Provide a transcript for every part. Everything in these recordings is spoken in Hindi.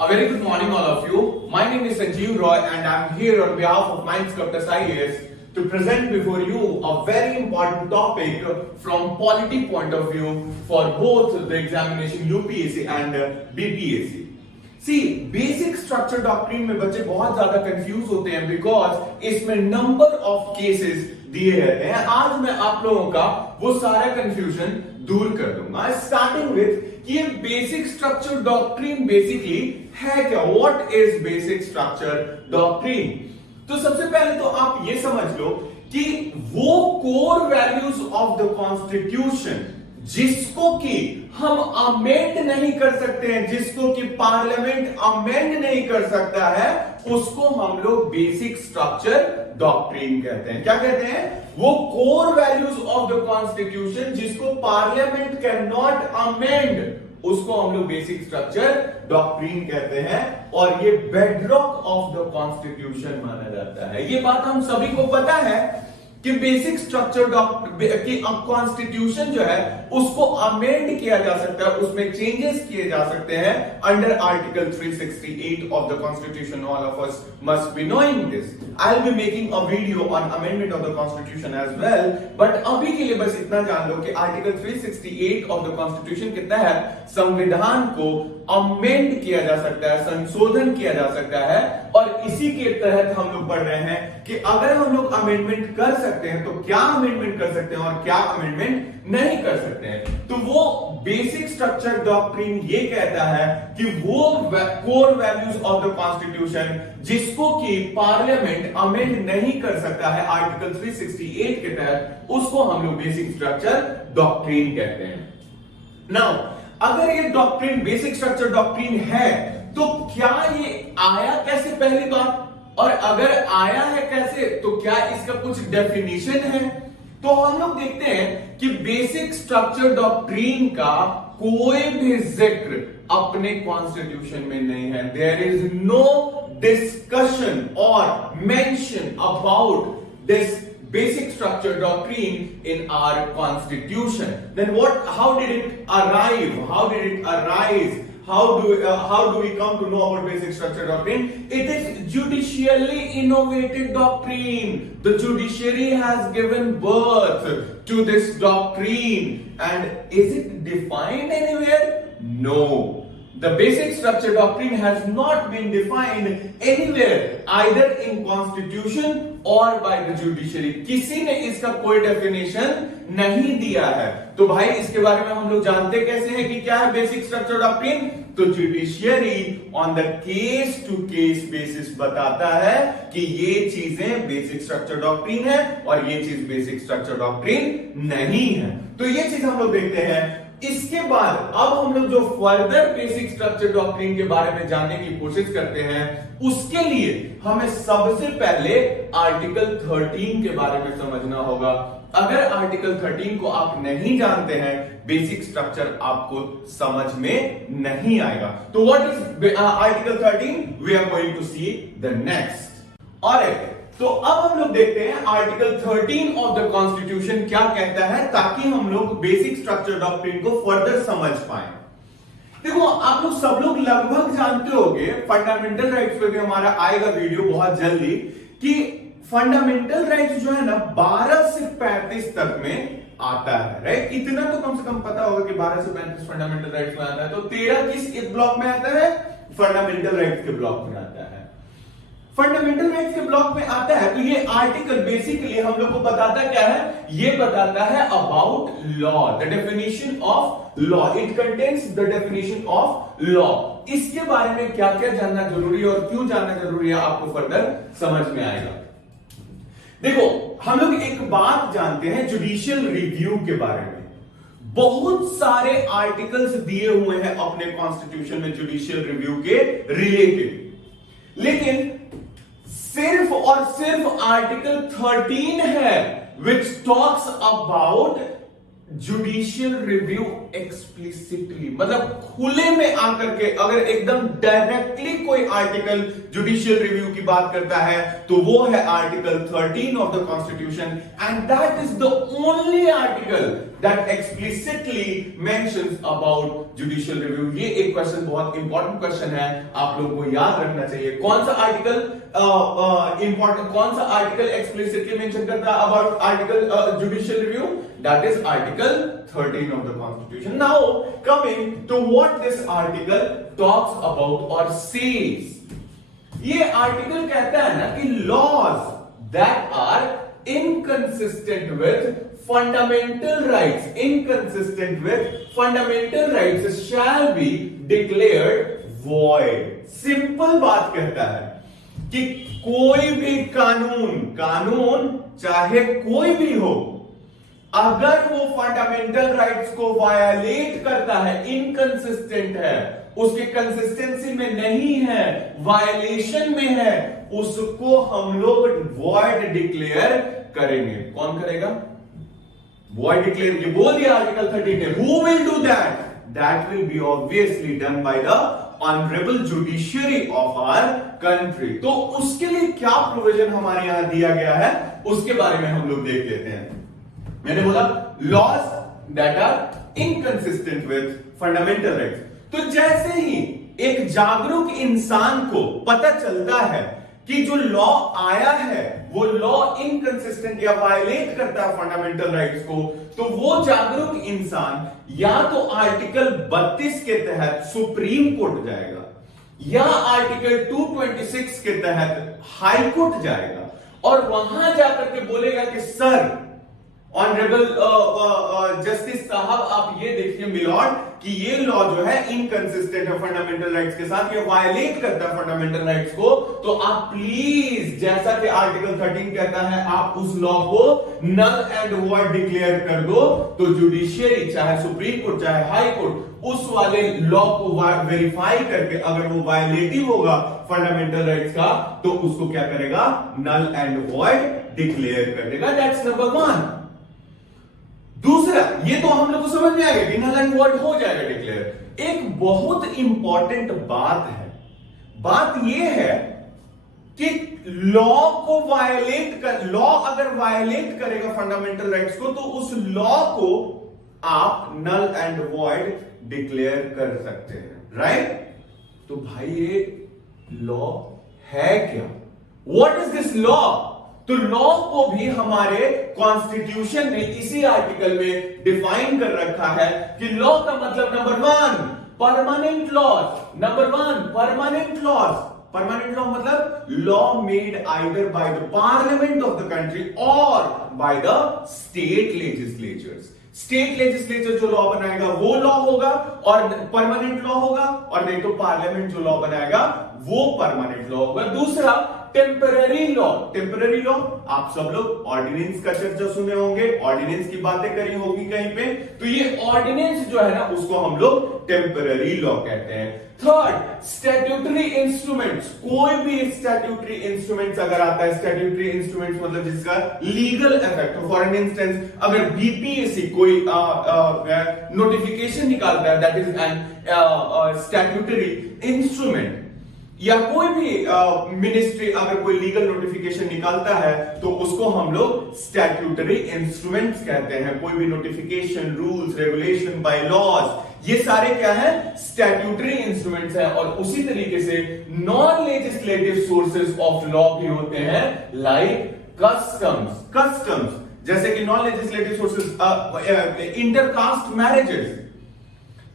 A very good morning, all of you. My name is Sanjeev Roy, and I'm here on behalf of Minds Club IAS to present before you a very important topic from polity point of view for both the examination UPSC and BPSC. See, basic structure doctrine में बच्चे बहुत ज्यादा कंफ्यूज होते हैं बिकॉज इसमें नंबर ऑफ केसेस दिए रहते हैं. आज मैं आप लोगों का वो सारा कंफ्यूजन दूर कर दूंगा. स्टार्टिंग विथ कि ये बेसिक स्ट्रक्चर डॉक्ट्रिन बेसिकली है क्या. What is basic structure doctrine? तो सबसे पहले तो आप ये समझ लो कि वो core values of the constitution जिसको कि हम अमेंड नहीं कर सकते हैं, जिसको कि पार्लियामेंट अमेंड नहीं कर सकता है, उसको हम लोग बेसिक स्ट्रक्चर डॉक्ट्रिन कहते हैं. क्या कहते हैं? वो core values of the constitution जिसको पार्लियामेंट कैन नॉट अमेंड, उसको हम लोग बेसिक स्ट्रक्चर डॉक्ट्रिन कहते हैं. और ये बेडरॉक ऑफ द कॉन्स्टिट्यूशन माना जाता है. ये बात हम सभी को पता है कि बेसिक स्ट्रक्चर कॉन्स्टिट्यूशन जो है उसको अमेंड किया जा सकता है, उसमें चेंजेस किए जा सकते हैं under article 368 of the constitution. All of us must be knowing this. I will be making a video on amendment of the constitution as well, but अभी के लिए बस इतना जान लो कि आर्टिकल 368 ऑफ द कॉन्स्टिट्यूशन के तहत संविधान को अमेंड किया जा सकता है, संशोधन किया जा सकता है. और इसी के तहत हम लोग पढ़ रहे हैं कि अगर हम लोग अमेंडमेंट कर सकते हैं तो क्या अमेंडमेंट कर सकते हैं और क्या अमेंडमेंट नहीं कर सकते हैं. तो वो बेसिक स्ट्रक्चर डॉक्ट्रिन ये कहता है कि वो core values of the constitution जिसको कि पार्लियामेंट अमेंड नहीं कर सकता है आर्टिकल 368 के तहत, उसको हम लोग बेसिक स्ट्रक्चर डॉक्ट्रिन कहते हैं. नाउ अगर ये डॉक्ट्रिन बेसिक स्ट्रक्चर डॉक्ट्रिन है तो क्या ये आया कैसे पहली बात, और अगर आया है कैसे तो क्या इसका कुछ डेफिनेशन है. तो हम लोग देखते हैं कि बेसिक स्ट्रक्चर डॉक्ट्रिन का कोई भी जिक्र अपने कॉन्स्टिट्यूशन में नहीं है. देयर इज नो डिस्कशन और mention about this basic structure doctrine in our constitution. Then how did it arrive? How did it arise? How do we come to know about basic structure doctrine? It is judicially innovated doctrine. The judiciary has given birth to this doctrine. And is it defined anywhere? No. The basic structure doctrine has not been defined anywhere, either in constitution or by the judiciary. किसी ने इसका कोई डेफिनेशन नहीं दिया है. तो भाई इसके बारे में हम लोग जानते कैसे हैं कि क्या है बेसिक स्ट्रक्चर डॉक्ट्रिन? तो judiciary on the case to case basis बताता है कि ये चीजें बेसिक स्ट्रक्चर डॉक्ट्रिन है और ये चीज बेसिक स्ट्रक्चर डॉक्ट्रिन नहीं है. तो ये चीज हम लोग देखते हैं. इसके बाद अब हम लोग जो फर्दर बेसिक स्ट्रक्चर डॉक्ट्रिन के बारे में जानने की कोशिश करते हैं, उसके लिए हमें सबसे पहले आर्टिकल 13 के बारे में समझना होगा. अगर आर्टिकल 13 को आप नहीं जानते हैं, बेसिक स्ट्रक्चर आपको समझ में नहीं आएगा. तो what is article 13? We are going to see the next. Alright, तो अब हम लोग देखते हैं आर्टिकल 13 ऑफ द कॉन्स्टिट्यूशन क्या कहता है, ताकि हम लोग बेसिक स्ट्रक्चर डॉक्ट्रिन को फर्दर समझ पाए. देखो, आप लोग सब लोग लगभग जानते होंगे, फंडामेंटल राइट्स पे भी हमारा आएगा वीडियो बहुत जल्दी, कि फंडामेंटल राइट्स जो है ना 12 से 35 तक में आता है. राइट? इतना तो कम से कम पता होगा कि 12 से 35 फंडामेंटल राइट्स में आता है. तो 13 किस ब्लॉक में आता है? फंडामेंटल राइट्स के ब्लॉक में आता है. फंडामेंटल राइट्स के ब्लॉक में आता है. तो ये आर्टिकल बेसिकली हम लोग को बताता क्या है? ये बताता है about law, the definition of law. It contains the definition of law. इसके बारे में क्या क्या जानना जरूरी है और क्यों जानना जरूरी है आपको फर्दर समझ में आएगा. देखो, हम लोग एक बात जानते हैं जुडिशियल रिव्यू के बारे में. बहुत सारे आर्टिकल्स दिए हुए हैं अपने कॉन्स्टिट्यूशन में जुडिशियल रिव्यू के रिलेटेड, लेकिन सिर्फ और सिर्फ आर्टिकल 13 है which talks about judicial review explicitly. मतलब खुले में आकर के अगर एकदम डायरेक्टली कोई आर्टिकल जुडिशियल रिव्यू की बात करता है तो वो है article 13 of the constitution. And that is the only article that explicitly mentions about judicial review. ये एक क्वेश्चन बहुत इंपॉर्टेंट क्वेश्चन है, आप लोगों को याद रखना चाहिए. कौन सा आर्टिकल इंपॉर्टेंट, कौन सा आर्टिकल एक्सप्लिसिटली मेंशन करता है about article judicial review? That is article 13 of the Constitution. Now coming to what this article talks about or says. ये आर्टिकल कहता है ना कि laws that are inconsistent with fundamental rights shall be declared void. Simple बात कहता है कि कोई भी कानून चाहे कोई भी हो, अगर वो फंडामेंटल राइट्स को वायलेट करता है, इनकंसिस्टेंट है, उसके कंसिस्टेंसी में नहीं है, वायलेशन में है, उसको हम लोग वॉइड डिक्लेयर करेंगे. कौन करेगा? Void declare. ये बोल दिया आर्टिकल 13 ने. Who will do that? That will be obviously done by the honourable judiciary of our country. तो उसके लिए क्या प्रोविजन हमारे यहां दिया गया है, उसके बारे में हम लोग देख लेते हैं. मैंने बोला laws that are inconsistent with fundamental rights. तो जैसे ही एक जागरूक इंसान को पता चलता है कि जो लॉ आया है वो लॉ इनकंसिस्टेंट या वायलेट करता है फंडामेंटल राइट्स को, तो वो जागरूक इंसान या तो आर्टिकल 32 के तहत सुप्रीम कोर्ट जाएगा या आर्टिकल 226 के तहत हाई कोर्ट जाएगा और वहां जाकर के बोलेगा कि सर, ऑनरेबल जस्टिस साहब, आप ये देखिए मिलॉर्ड कि ये लॉ जो है इनकंसिस्टेंट है फंडामेंटल राइट्स के साथ, ये वायलेट करता है फंडामेंटल राइट्स को, तो आप प्लीज, जैसा कि आर्टिकल 13 कहता है, आप उस लॉ को नल एंड वॉइड डिक्लेयर कर दो. तो जुडिशियरी, चाहे सुप्रीम कोर्ट चाहे हाई कोर्ट, उस वाले लॉ को वेरीफाई करके अगर वो वायलेटिव होगा फंडामेंटल राइट्स का, तो उसको क्या करेगा? नल एंड वॉइड डिक्लेयर कर देगा. That's number 1. दूसरा, ये तो हम लोग को समझ में आ गया कि नल एंड वॉइड हो जाएगा डिक्लेयर. एक बहुत इंपॉर्टेंट बात है, बात ये है कि लॉ को वायलेट कर, लॉ अगर वायलेट करेगा फंडामेंटल राइट्स को, तो उस लॉ को आप नल एंड वॉइड डिक्लेयर कर सकते हैं, राइट? तो भाई ये लॉ है क्या? What is this law? तो लॉ को भी हमारे कॉन्स्टिट्यूशन ने इसी आर्टिकल में डिफाइन कर रखा है कि लॉ का मतलब number 1 permanent laws. Number 1 permanent laws. Permanent law मतलब law made either by the parliament of the country और by the state legislatures. State legislature जो लॉ बनाएगा वो लॉ होगा और परमानेंट लॉ होगा, और नहीं तो पार्लियामेंट जो लॉ बनाएगा वो परमानेंट लॉ होगा. दूसरा, टेम्पररी लॉ. टेम्पररी लॉ, आप सब लोग ऑर्डिनेंस का चर्चा सुने होंगे, ऑर्डिनेंस की बातें करी होगी कहीं पे, तो ये ऑर्डिनेंस जो है ना, उसको हम लोग टेम्पररी लॉ कहते हैं. Third, statutory instruments. कोई भी स्टैट्यूटरी इंस्ट्रूमेंट्स अगर आता है, स्टैट्यूटरी इंस्ट्रूमेंट्स मतलब जिसका लीगल इफेक्ट हो. फॉर इंस्टेंस, अगर बीपीएससी कोई नोटिफिकेशन निकालता है, that is an statutory instrument, या कोई भी मिनिस्ट्री अगर कोई लीगल नोटिफिकेशन निकालता है, तो उसको हम लोग स्टैट्यूटरी इंस्ट्रूमेंट्स कहते हैं. कोई भी notification, rules, regulation, bylaws, ये सारे क्या है? स्टैट्यूटरी इंस्ट्रूमेंट्स हैं. और उसी तरीके से non legislative sources of law भी होते हैं, लाइक कस्टम्स. कस्टम्स जैसे कि non legislative sources, intercaste marriages.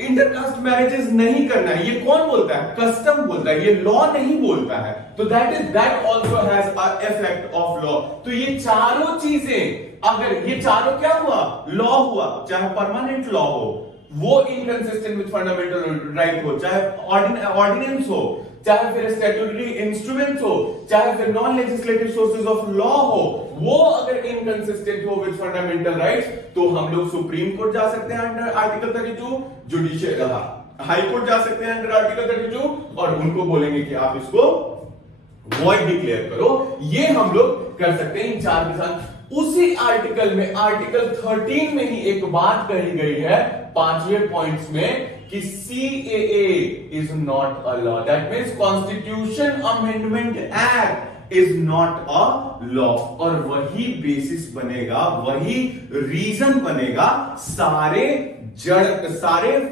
Intercaste marriages नहीं करना है, ये कौन बोलता है? कस्टम बोलता है, ये लॉ नहीं बोलता है. तो that also has a effect of law. तो ये चारों चीजें, अगर ये चारों क्या हुआ? लॉ हुआ. चाहे परमानेंट लॉ हो, वो इनकंसिस्टेंट विद फंडामेंटल राइट हो, चाहे ऑर्डिनेंस हो, चाहे फिर स्टैट्यूटरी इंस्ट्रूमेंट्स हो, चाहे फिर non legislative sources of law हो, वो अगर इनकंसिस्टेंट हो विद फंडामेंटल राइट्स, तो हम लोग सुप्रीम कोर्ट जा सकते हैं under article 32, judicial high court जा सकते हैं अंडर आर्टिकल 32, और उनको बोलेंगे कि आप इसको वॉइड डिक्लेयर करो. ये हम लोग कर सकते हैं इन चार के साथ. उसी आर्टिकल में, आर्टिकल 13 में ही एक बात कही गई है 5वें पॉइंट्स में कि CAA is not a law. That means constitution amendment act is not a law. और वही बेसिस बनेगा, वही रीजन बनेगा सारे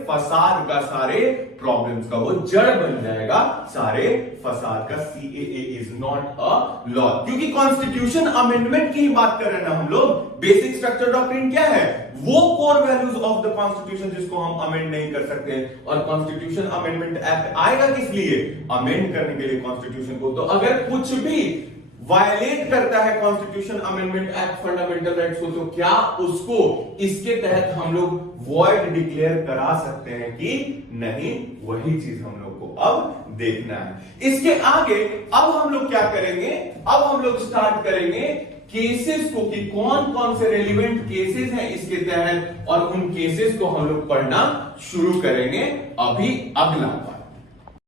फसाद का, सारे प्रॉब्लम्स का, वो जड़ बन जाएगा सारे फसाद का। CAA is not a law, क्योंकि कॉन्स्टिट्यूशन अमेंडमेंट की ही बात कर रहे हैं ना हम लोग। बेसिक स्ट्रक्चर डॉक्ट्रिन क्या है? वो core values of the constitution जिसको हम अमेंड नहीं कर सकते। और कॉन्स्टिट्यूशन अमेंडमेंट एक्ट आएगा किस लिए? अमेंड करने के लिए कॉन्स्टिट्यूशन को। तो अगर कुछ भी वायलेट करता है constitution amendment act fundamental rights को, तो क्या उसको इसके तहत हम लोग वॉइड डिक्लेयर करा सकते हैं कि नहीं? वही चीज हम लोग को अब देखना है। इसके आगे अब हम लोग क्या करेंगे? अब हम लोग स्टार्ट करेंगे केसेस को, कि कौन कौन से रेलिवेंट केसेस हैं इसके तहत, और उन केसेस को हम लोग पढ़ना शुरू करेंगे अभी अगला पार्ट।